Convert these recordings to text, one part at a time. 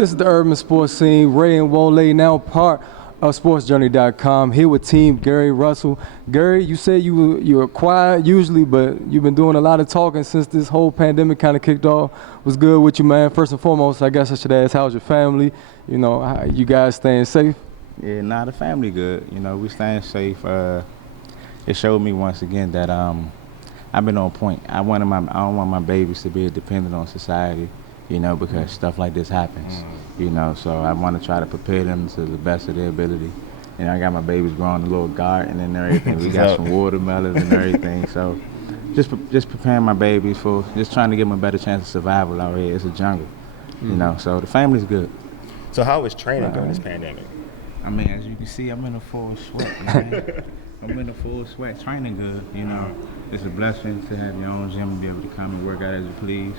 This is the Urban Sports Scene. Ray and Wole, now part of SportsJourney.com. Here with Team Gary Russell. Gary, you said you were quiet usually, but you've been doing a lot of talking since this whole pandemic kind of kicked off. What's good with you, man? First and foremost, I guess I should ask, how's your family? You know, how you guys staying safe? Yeah, the family good. You know, we staying safe. It showed me once again that I've been on point. I don't want my babies to be dependent on society, you know, because stuff like this happens, you know. So I want to try to prepare them to the best of their ability. You know, I got my babies growing a little garden and everything. We got some watermelons and everything. So just preparing my babies for just trying to give them a better chance of survival out here. It's a jungle, you know. So the family's good. So how was training during this pandemic? I mean, as you can see, I'm in a full sweat, man. I'm in a full sweat, training good, you know. It's a blessing to have your own gym and be able to come and work out as you please.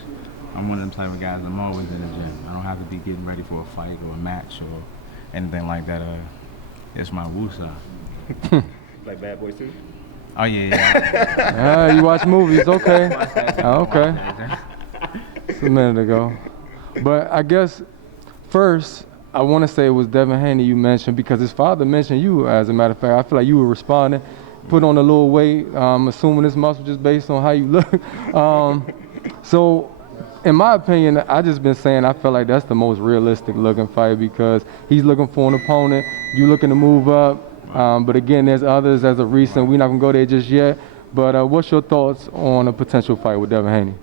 I'm one of them type of guys, I'm always in the gym. I don't have to be getting ready for a fight or a match or anything like that. It's my woosah. Like Bad Boys 2? Oh, yeah. You watch movies, okay. Okay. It's a minute ago. But I guess first, I want to say it was Devin Haney you mentioned because his father mentioned you, as a matter of fact. I feel like you were responding, put on a little weight, assuming this muscle just based on how you look. So, in my opinion, I just been saying I feel like that's the most realistic looking fight because he's looking for an opponent, you looking to move up. But again, there's others as of recent. We're not going to go there just yet. But what's your thoughts on a potential fight with Devin Haney?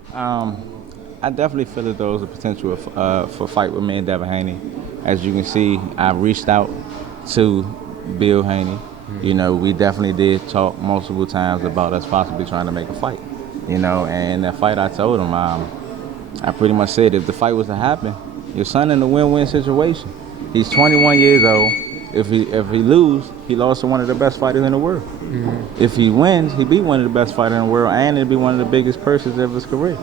I definitely feel that there was a potential for a fight with me and Devin Haney. As you can see, I reached out to Bill Haney. You know, we definitely did talk multiple times about us possibly trying to make a fight. You know, and that fight I told him, I pretty much said if the fight was to happen, your son in a win-win situation. He's 21 years old. If he lose, he lost to one of the best fighters in the world. If he wins, he'd be one of the best fighters in the world, and it'd be one of the biggest purses of his career.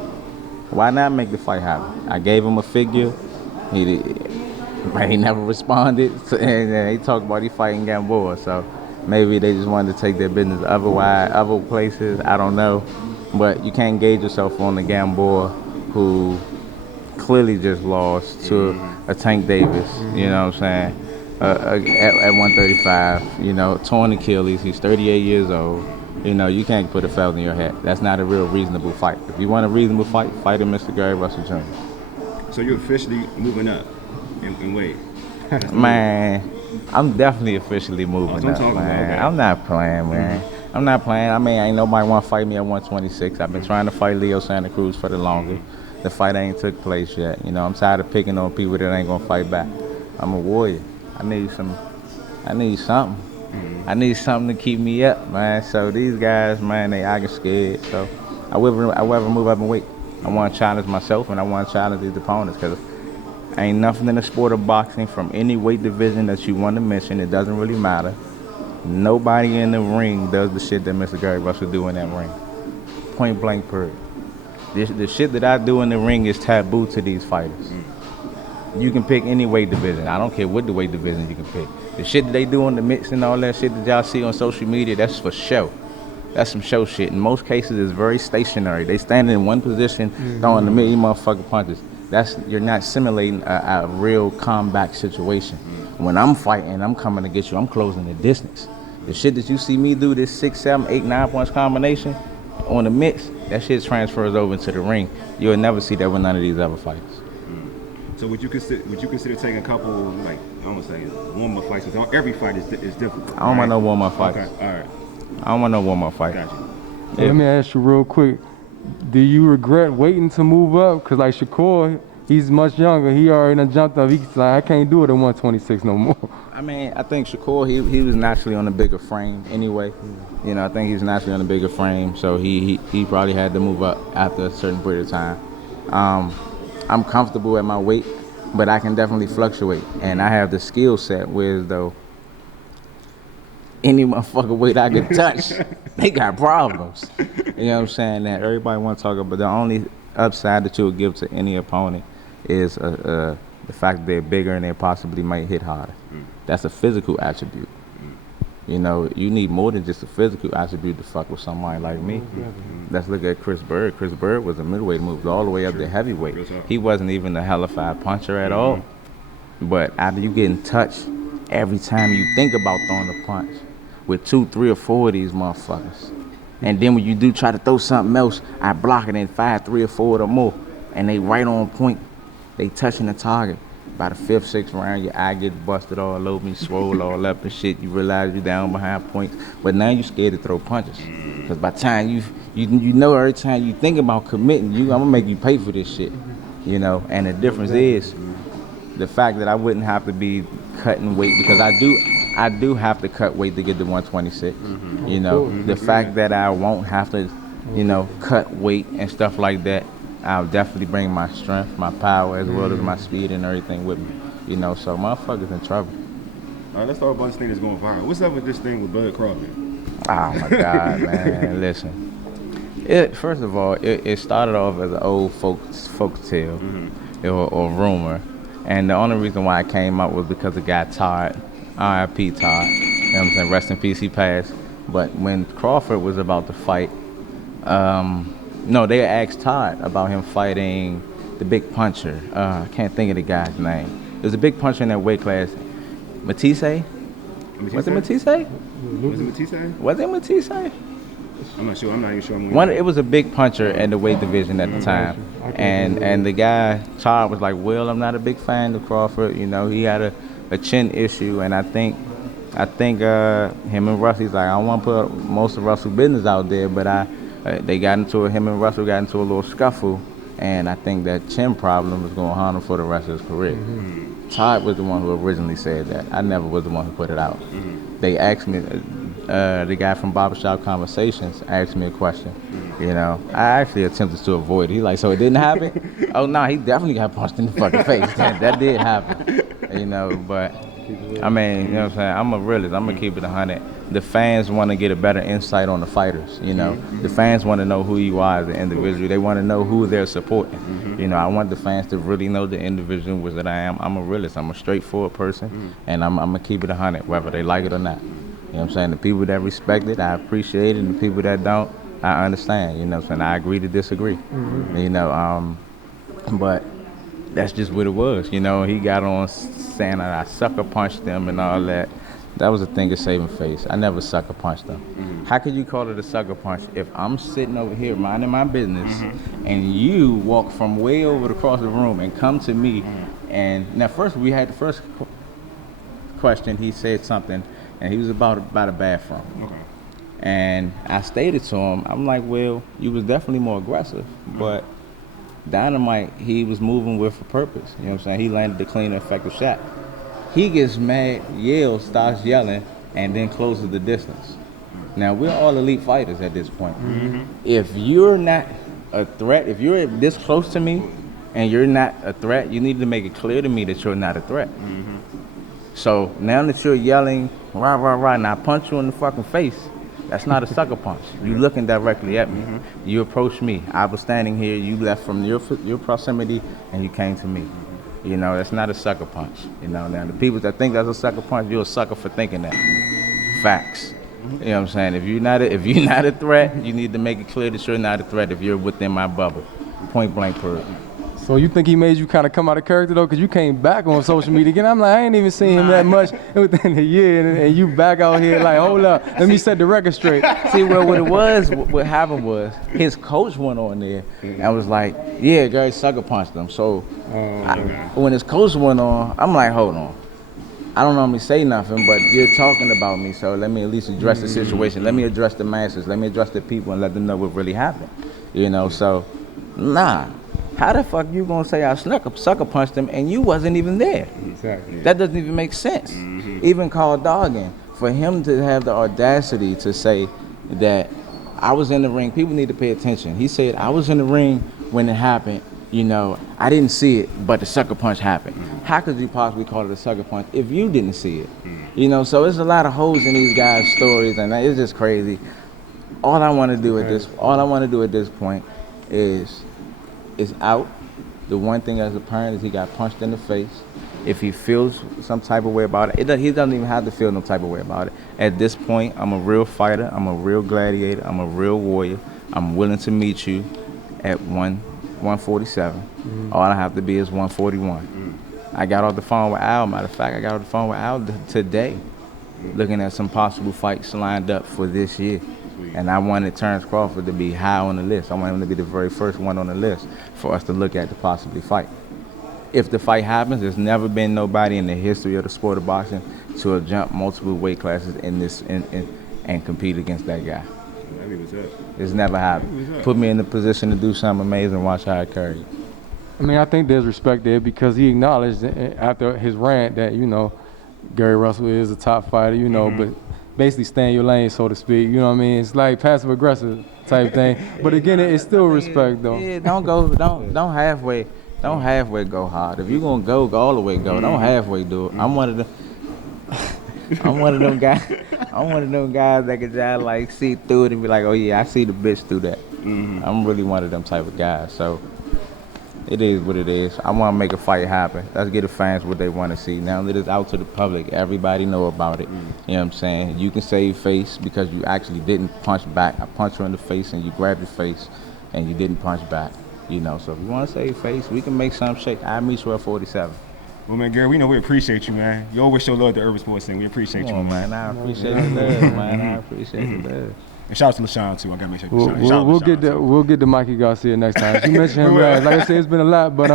Why not make the fight happen? I gave him a figure. He never responded, and he talked about he fighting Gamboa. So maybe they just wanted to take their business other places. I don't know, but you can't gauge yourself on the Gamboa who clearly just lost to a Tank Davis. You know what I'm saying? At 135, you know, torn Achilles. He's 38 years old. You know, you can't put a feather in your hat. That's not a real reasonable fight. If you want a reasonable fight, fight him, Mr. Gary Russell Jr. So you're officially moving up in weight? Man, I'm definitely officially moving up, man. Okay. I'm not playing, man. I'm not playing. I mean, ain't nobody want to fight me at 126. I've been trying to fight Leo Santa Cruz for the longest. The fight ain't took place yet. You know, I'm tired of picking on people that ain't going to fight back. I'm a warrior. I need something. I need something to keep me up, man. So these guys, man, I get scared. So I will move up in weight. I want to challenge myself, and I want to challenge these opponents because ain't nothing in the sport of boxing from any weight division that you want to mention. It doesn't really matter. Nobody in the ring does the shit that Mr. Gary Russell do in that ring. Point blank period. The shit that I do in the ring is taboo to these fighters. You can pick any weight division. I don't care what the weight division you can pick. The shit that they do on the mix and all that shit that y'all see on social media, that's for show. That's some show shit. In most cases, it's very stationary. They stand in one position, throwing the million motherfucking punches. You're not simulating a real combat situation. When I'm fighting, I'm coming to get you. I'm closing the distance. The shit that you see me do, this 6, 7, 8, 9 punch combination on the mix, that shit transfers over into the ring. You'll never see that with none of these other fighters. So would you consider taking a couple, like, I don't want to say warm-up fights, because every fight is difficult. I don't want no warm-up fights. Okay, all right. I don't want no warm-up fights. Gotcha. Yeah. Let me ask you real quick. Do you regret waiting to move up? Because, like, Shakur, he's much younger. He already done jumped up. He's like, I can't do it at 126 no more. I mean, I think Shakur, he was naturally on a bigger frame anyway. You know, I think he's naturally on a bigger frame, so he probably had to move up after a certain period of time. I'm comfortable at my weight, but I can definitely fluctuate. And I have the skill set where, though, any motherfucker weight I can touch, they got problems. You know what I'm saying? That everybody want to talk about. The only upside that you'll give to any opponent is the fact that they're bigger and they possibly might hit harder. That's a physical attribute. You know, you need more than just a physical attribute to fuck with somebody like me. Let's look at Chris Bird. Chris Bird was a middleweight, moved all the way up to heavyweight. He wasn't even a hellified puncher at all. But after you getting touched, every time you think about throwing a punch, with 2, 3, or 4 of these motherfuckers, and then when you do try to throw something else, I block it in 5, 3, or 4 or more, and they right on point. They touching the target. By the 5th, 6th round, your eye gets busted all over, you swole all up and shit. You realize you down behind points, but now you scared to throw punches. Because by the time you know every time you think about committing, I'm gonna make you pay for this shit, you know. And the difference is the fact that I wouldn't have to be cutting weight, because I do have to cut weight to get to 126. You know, the fact that I won't have to, you know, cut weight and stuff like that. I'll definitely bring my strength, my power, as well as my speed and everything with me. You know, so motherfuckers in trouble. All right, let's talk about this thing that's going viral. What's up with this thing with Bud Crawford? Oh my God, man! Listen, first of all, it started off as an old folk tale or rumor, and the only reason why it came out was because the guy Todd, R.I.P. Todd. You know what I'm saying? Rest in peace, he passed. But when Crawford was about to fight, no, they asked Todd about him fighting the big puncher. I can't think of the guy's name. There's a big puncher in that weight class. Matisse? Was it Matisse? Was it Matisse? Was it Matisse? I'm not sure. I'm not even sure. It was a big puncher in the weight division at the time. And the guy, Todd, was like, well, I'm not a big fan of Crawford. You know, he had a chin issue, and I think him and Russell's like, I don't want to put most of Russell's business out there, but him and Russell got into a little scuffle, and I think that chin problem was going to harm him for the rest of his career. Todd was the one who originally said that. I never was the one who put it out. They asked me, the guy from Barbershop Conversations asked me a question. You know, I actually attempted to avoid it. He's like, so it didn't happen? Oh, no, he definitely got punched in the fucking face. That did happen. You know, but, I mean, you know what I'm saying? I'm a realist. I'm going to keep it 100. The fans want to get a better insight on the fighters, you know. The fans want to know who you are as an individual. They want to know who they're supporting. You know, I want the fans to really know the individual that I am. I'm a realist. I'm a straightforward person, and I'm going to keep it 100, whether they like it or not. You know what I'm saying? The people that respect it, I appreciate it, and the people that don't, I understand. You know what I'm saying? I agree to disagree. You know, but that's just what it was. You know, he got on saying that I sucker punched them and all that. That was a thing of saving face. I never sucker punched them. How could you call it a sucker punch if I'm sitting over here minding my business and you walk from way over across the room and come to me? And now first we had the first question, he said something and he was about a bathroom. And I stated to him, I'm like, well, you was definitely more aggressive, but Dynamite, he was moving with a purpose. You know what I'm saying? He landed the clean and effective shot. He gets mad, yells, starts yelling, and then closes the distance. Now, we're all elite fighters at this point. If you're not a threat, if you're this close to me and you're not a threat, you need to make it clear to me that you're not a threat. So now that you're yelling, rah, rah, rah, and I punch you in the fucking face, that's not a sucker punch. You looking directly at me. You approached me. I was standing here. You left from your proximity, and you came to me. You know, that's not a sucker punch. You know, now the people that think that's a sucker punch, you're a sucker for thinking that. Facts. You know what I'm saying? If you're not a threat, you need to make it clear that you're not a threat if you're within my bubble. Point blank period. So you think he made you kind of come out of character though? Because you came back on social media again. I'm like, I ain't even seen him that much within a year, and you back out here like, hold up, let me set the record straight. See, well, what happened was his coach went on there and was like, yeah, Gary sucker punched him. So when his coach went on, I'm like, hold on. I don't normally say nothing, but you're talking about me, so let me at least address the situation. Let me address the masses. Let me address the people and let them know what really happened. You know, so, nah. How the fuck you gonna say I sucker punched him and you wasn't even there? Exactly. That doesn't even make sense. Even Carl Doggin, for him to have the audacity to say that I was in the ring, people need to pay attention. He said, I was in the ring when it happened, you know, I didn't see it, but the sucker punch happened. How could you possibly call it a sucker punch if you didn't see it? You know, so there's a lot of holes in these guys' stories, and it's just crazy. All I want to do at this point is out. The one thing as a parent is he got punched in the face. If he feels some type of way about it, he doesn't even have to feel no type of way about it. At this point, I'm a real fighter. I'm a real gladiator. I'm a real warrior. I'm willing to meet you at 147. All I have to be is 141. I got off the phone with Al. Matter of fact, I got off the phone with Al today, looking at some possible fights lined up for this year. And I wanted Terence Crawford to be high on the list. I wanted him to be the very first one on the list for us to look at to possibly fight. If the fight happens, there's never been nobody in the history of the sport of boxing to have jumped multiple weight classes in this and compete against that guy. It's never happened. Put me in the position to do something amazing. Watch how I carry it. I mean, I think there's respect there because he acknowledged after his rant that, you know, Gary Russell is a top fighter, you know, but basically stay in your lane, so to speak. You know what I mean? It's like passive aggressive type thing. But again, it's still respect though. Yeah, don't halfway go hard. If you're gonna go all the way go. Don't halfway do it. I'm one of them guys. I'm one of them guys that can just like see through it and be like, oh yeah, I see the bitch through that. I'm really one of them type of guys. So it is what it is. I want to make a fight happen. Let's get the fans what they want to see. Now let it out to the public. Everybody know about it. You know what I'm saying? You can save face because you actually didn't punch back. I punched her in the face and you grabbed your face and you didn't punch back. You know, so if you want to save face, we can make something shake. I'll meet you at 47. Well, man, Gary, we know we appreciate you, man. You always show love to urban sports scene. We appreciate you, man. I appreciate the love, man. I appreciate the love. And shout out to LaShawn too. I gotta make sure. We'll get to Mikey Garcia next time. You mentioned him, like I said, it's been a lot, but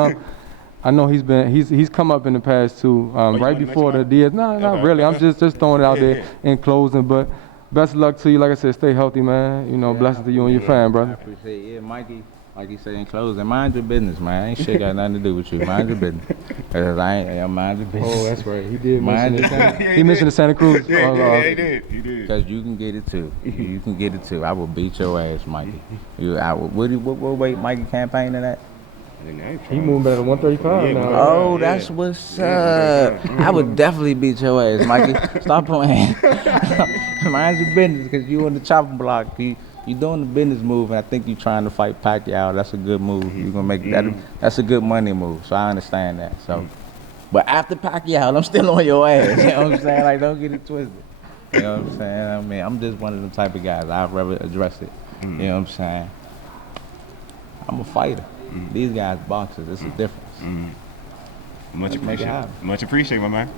I know he's come up in the past too. Right before the Diaz. No, not really. I'm just throwing it out there in closing. But best of luck to you. Like I said, stay healthy, man. You know, blessings to you and your fan, brother. I appreciate it. Yeah, Mikey. Like you say in closing, mind your business, man. Ain't shit got nothing to do with you. Mind your business. Cause I mind your business. Oh, that's right. He did mention the Santa Cruz. Yeah, he did. Cause you can get it too. You can get it too. I will beat your ass, Mikey. What weight Mikey campaigning at? He moving better than 135 now. Oh, that's what's up. I would definitely beat your ass, Mikey. Stop playing. Mind your business, cause you on the chopping block. You doing the business move, and I think you trying to fight Pacquiao. That's a good move. You gonna make that. That's a good money move. So I understand that. So, but after Pacquiao, I'm still on your ass. You know what I'm saying? Like, don't get it twisted. You know what I'm saying? I mean, I'm just one of them type of guys. I'd rather address it. You know what I'm saying? I'm a fighter. These guys boxers. It's a difference. Much appreciated, my man.